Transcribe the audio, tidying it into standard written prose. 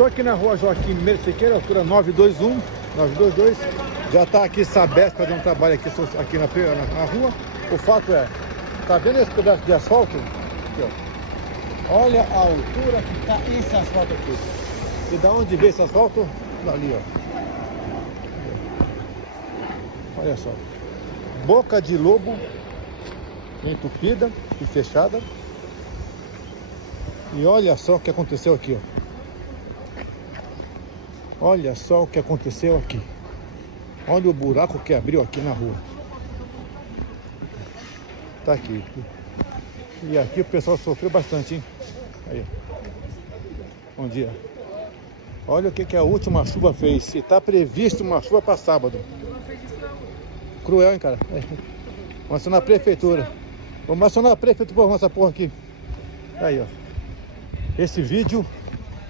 Estou aqui na rua Joaquim Mendes Siqueira, altura 922. Já está aqui Sabesp fazendo um trabalho aqui na rua. O fato é, tá vendo esse pedaço de asfalto? Aqui, ó. Olha a altura que está esse asfalto aqui. E da onde veio esse asfalto? Dali, ó. Olha só. Boca de lobo entupida e fechada. E olha só o que aconteceu aqui, ó. Olha só o que aconteceu aqui. Olha o buraco que abriu aqui na rua. Tá aqui. E aqui o pessoal sofreu bastante, hein? Aí, ó. Bom dia. Olha o que a última chuva fez. Se tá previsto uma chuva para sábado. Cruel, hein, cara? Vamos acionar a prefeitura. Vamos acionar a prefeitura para arrumar essa porra aqui. Aí, ó. Esse vídeo